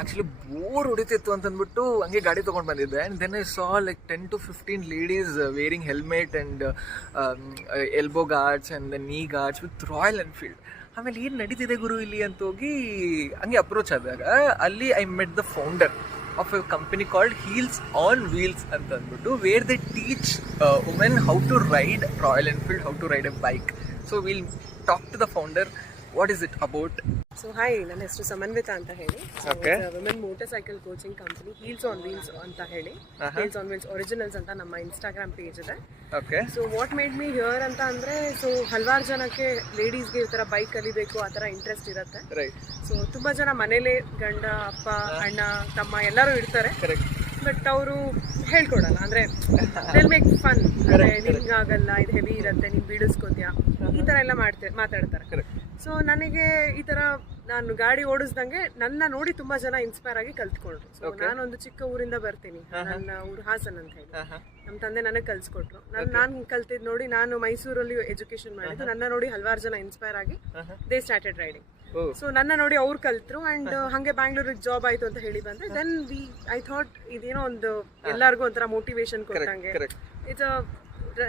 Actually bore ಹೊಡಿತಿತ್ತು ಅಂತ ಅಂದ್ಬಿಟ್ಟು ಹಂಗೆ ಗಾಡಿ ತೊಗೊಂಡು ಬಂದಿದ್ದೆ. And then I saw like 10 to 15 ladies wearing helmet and elbow guards and the knee guards with Royal Enfield. ಆಮೇಲೆ ಏನು ನಡೀತಿದೆ ಗುರು ಇಲ್ಲಿ ಅಂತ ಹೋಗಿ ಹಂಗೆ ಅಪ್ರೋಚ್ ಆದಾಗ ಅಲ್ಲಿ I met the founder of a company called Heels on Wheels ಅಂತ ಅಂದ್ಬಿಟ್ಟು, where they teach women how to ride Royal Enfield, how to ride a bike. So will talk to the founder. What is it about? So hi, ನನ್ನ ಹೆಸರು ಸಮನ್ವಿತಾ ಅಂತ ಹೇಳಿ. Okay. Women motorcycle coaching company Heels on Wheels ಅಂತ ಹೇಳಿ, Heels on Wheels originals ಅಂತ ನಮ್ಮ Instagram page ಇದೆ. Okay. So what made me here ಅಂತ ಅಂದರೆ, ಸೊ ಹಲವಾರು ಜನಕ್ಕೆ ಲೇಡೀಸ್ಗೆ ಈ ಥರ ಬೈಕ್ ಕಲಿಬೇಕು ಆ ಥರ ಇಂಟ್ರೆಸ್ಟ್ ಇರುತ್ತೆ. ರೈಟ್. ಸೊ ತುಂಬ ಜನ ಮನೇಲಿ ಗಂಡ, ಅಪ್ಪ, ಅಣ್ಣ, ತಮ್ಮ ಎಲ್ಲರೂ ಇರ್ತಾರೆ. ಕರೆಕ್ಟ್. ಬಟ್ ಅವರು ಹೇಳ್ಕೊಡಲ್ಲ, ಅಂದರೆ ವಿಲ್ ಮೇಕ್ ಫನ್, ನಿಮ್ಗಾಗಲ್ಲ, ಇದು ಹೆವಿ ಇರುತ್ತೆ, ನೀನು ಬೀಳಿಸ್ಕೋತೀಯಾ, ಈ ಥರ ಎಲ್ಲ ಮಾತಾಡ್ತಾರೆ. ಕರೆಕ್ಟ್. ಸೊ ನನಗೆ ಈ ಥರ ನಾನು ಗಾಡಿ ಓಡಿಸ್ದಂಗೆ ನನ್ನ ನೋಡಿ ತುಂಬ ಜನ ಇನ್ಸ್ಪೈರ್ ಆಗಿ ಕಲ್ತ್ಕೊಂಡ್ರು. ಸೊ ನಾನೊಂದು ಚಿಕ್ಕ ಊರಿಂದ ಬರ್ತೀನಿ, ನನ್ನ ಊರು ಹಾಸನ್ ಅಂತ ಹೇಳಿ. ನಮ್ಮ ತಂದೆ ನನಗೆ ಕಲ್ಸ್ಕೊಟ್ರು. ನಾನು ಕಲ್ತಿದ್ದು ನೋಡಿ, ನಾನು ಮೈಸೂರಲ್ಲಿ ಎಜುಕೇಶನ್ ಮಾಡಿದ್ದು, ನನ್ನ ನೋಡಿ ಹಲವಾರು ಜನ ಇನ್ಸ್ಪೈರ್ ಆಗಿ ದೇ ಸ್ಟಾರ್ಟೆಡ್ ರೈಡಿಂಗ್. ಸೊ ನನ್ನ ನೋಡಿ ಅವ್ರು ಕಲ್ತ್ರು. ಅಂಡ್ ಹಂಗೆ ಬ್ಯಾಂಗ್ಳೂರಿಗೆ ಜಾಬ್ ಆಯ್ತು ಅಂತ ಹೇಳಿ ಬಂದ್ರೆ, ದೆನ್ ಐ ಥಾಟ್ ಇದೇನೋ ಒಂದು ಎಲ್ಲರಿಗೂ ಒಂಥರ ಮೋಟಿವೇಶನ್ ಕೊಟ್ಟಂಗೆ. ಇಟ್ಸ್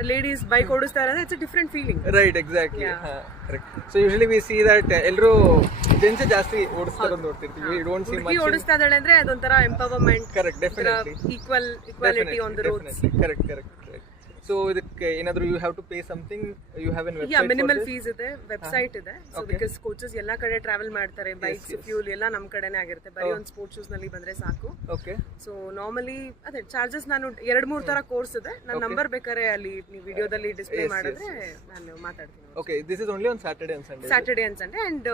ಲೇಡೀಸ್ ಬೈಕ್ ಓಡಿಸ್ತಾ ಇರೋದ್ರೆ it's a different feeling. Right, exactly. Correct. So usually we see that ಎಲ್ಲರೂ ಜೆಂಟ್ಸ್ ಜಾಸ್ತಿ ಓಡಿಸ್ತಾರೆ ಅಂತ ನೋಡ್ತಿರ್ತೀವಿ. ವಿ ಡೋಂಟ್ ಸಿ ಮಚ್ ಓಡಿಸ್ತಾ ಇದ್ದಾಳೆ ಅಂದ್ರೆ ಅದೊಂಥರ empowerment. Correct, definitely. Equality on the roads. Correct, correct. So ಇದಕ್ಕೆ ಏನಾದರೂ you have to pay something, you have an website? Minimal fees ಇದೆ, ವೆಬ್ಸೈಟ್ ಇದೆ. ಸೊ ಬಿಕಾಸ್ ಕೋಚಸ್ ಎಲ್ಲಾ ಕಡೆ ಟ್ರಾವೆಲ್ ಮಾಡ್ತಾರೆ, ಬೈಕ್ಸ್, ಫ್ಯೂಲ್ ಎಲ್ಲ ನಮ್ಮ ಕಡೆನೇ ಆಗಿರುತ್ತೆ. ಬರೀ ಒಂದು ಸ್ಪೋರ್ಟ್ಸ್ ಶೂಸ್ ನಲ್ಲಿ ಬಂದ್ರೆ ಸಾಕು. ಓಕೆ. ಸೊ ನಾರ್ಮಲಿ ಅದೇ ಚಾರ್ಜಸ್ ನಾನು 2-3 ತರ ಕೋರ್ಸ್ ಇದೆ. ನನ್ನ ನಂಬರ್ ಬೇಕಾದ್ರೆ ಅಲ್ಲಿ ನೀವು ವಿಡಿಯೋದಲ್ಲಿ ಡಿಸ್ಪ್ಲೇ ಮಾಡಿದ್ರೆ ನಾನು ಮಾತಾಡ್ತೀನಿ. Okay. This is only on Saturday and Sunday? Saturday and Sunday. And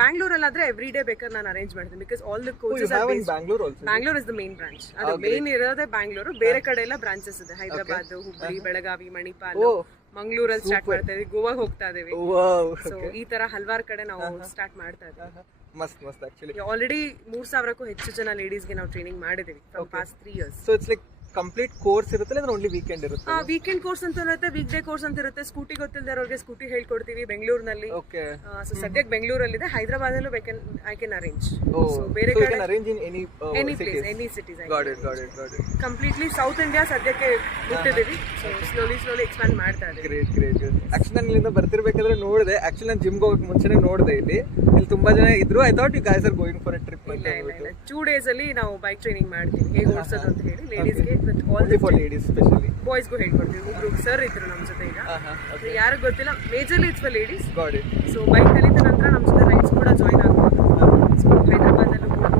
ಬ್ಯಾಂಗ್ಳೂರಲ್ಲಿ ಆದ್ರೆ ಎವ್ರಿ ಡೇ ಬೇಕಾದ್ರೆ ನಾನು ಅರೇಂಜ್ ಮಾಡ್ತೀನಿ. Because all the coaches are based Bangalore is the main branch. ಅದು ಮೇನ್ ಇರೋದೇ ಬ್ಯಾಂಗ್ಳೂರು. ಬೇರೆ ಕಡೆ ಎಲ್ಲ ಬ್ರಾಂಚಸ್ ಇದೆ, ಹೈದರಾಬಾದ್, ಹುಬ್ಬಳ್ಳಿ, ಬೆಳಗಾವಿ, ಮಣಿಪಾಲ್, ಮಂಗಳೂರಲ್ಲಿ ಸ್ಟಾರ್ಟ್ ಮಾಡ್ತಾ ಇದೀವಿ, ಗೋವಾಗೆ ಹೋಗ್ತಾ ಇದೀವಿ. ಸೊ ಈ ತರ ಹಲವಾರು ಕಡೆ ನಾವು ಸ್ಟಾರ್ಟ್ ಮಾಡ್ತಾ ಇದೀವಿ. ಮಸ್ತ್ ಮಸ್ತ್. ಆಕ್ಚುಲಿ ಆಲ್ರೆಡಿ 3,000ಕ್ಕೂ ಹೆಚ್ಚು ಜನ ಲೇಡೀಸ್ಗೆ ನಾವು ಟ್ರೈನಿಂಗ್ ಮಾಡಿದೀವಿ from past 3 years. So it's like complete course ಇರುತ್ತೆ ಅಂದ್ರೆ ಓನ್ಲಿ ವೀಕೆಂಡ್ ಇರುತ್ತೆ? ವೀಕೆಂಡ್ ಕೋರ್ಸ್ ಅಂತ ಇರುತ್ತೆ, ವೀಕ್ ಡೇ ಕೋರ್ಸ್ ಅಂತ ಇರುತ್ತೆ. ಸ್ಕೂಟಿ ಗೊತ್ತಿಲ್ಲದವ್ರಿಗೆ ಸ್ಕೂಟಿ ಹೇಳ್ಕೊಡ್ತೀವಿ ಬೆಂಗಳೂರಿನಲ್ಲಿ. ಓಕೆ. ಸೊ ಸದ್ಯಕ್ಕೆ ಬೆಂಗಳೂರಲ್ಲಿದೆ, ಹೈದರಾಬಾದಲ್ಲೂ ಐ ಕ್ಯಾನ್ ಅರೇಂಜ್. ಸೊ ಬೇರೆ ಕಡೆ arrange in any place, any cities. Got it. Completely south India ಸದ್ಯಕ್ಕೆ ಬಿಟ್ಟಿದ್ದೀವಿ. ಸೊ ಸ್ಲೋಲಿ ಎಕ್ಸ್ಪ್ಯಾಂಡ್ ಮಾಡ್ತಾ ಇದ್ದೀವಿ. ಗ್ರೇಟ್. ಆಕ್ಚುಲಿ ನಾನು ಇಲ್ಲಿಂದ ಬರ್ತಿರ್ಬೇಕಾದ್ರೆ ನೋಡಿದೆ, ಆಕ್ಚುಲಿ ನಾನು ಜಿಮ್ಗೆ ಹೋಗಕ್ಕೆ ಮುಂಚೆನೇ ನೋಡಿದೆ ಇಲ್ಲಿ ತುಂಬಾ ಜನ ಇದ್ರು. I thought you guys are going for a trip. ಇಲ್ಲ 2 days ಅಲ್ಲಿ ನಾವು ಬೈಕ್ ಟ್ರೈನಿಂಗ್ ಮಾಡ್ತೀವಿ, ಹೇಗೆ ಓಡಿಸೋದು ಅಂತ ಹೇಳಿ ಲೇಡೀಸ್ಗೆ. With all the for ladies specially. ಬಾಯ್ಸ್ಗೂ ಹೇಳ್ಕೊಡ್ತೀವಿ. ಒಬ್ರು ಸರ್ ಇದ್ರು ನಮ್ಮ ಜೊತೆ ಈಗ, ಯಾರು ಗೊತ್ತಿಲ್ಲ. Majorly it's for ladies. Got it. So bike ಕಲಿತ ನಂತರ ನಮ್ಮ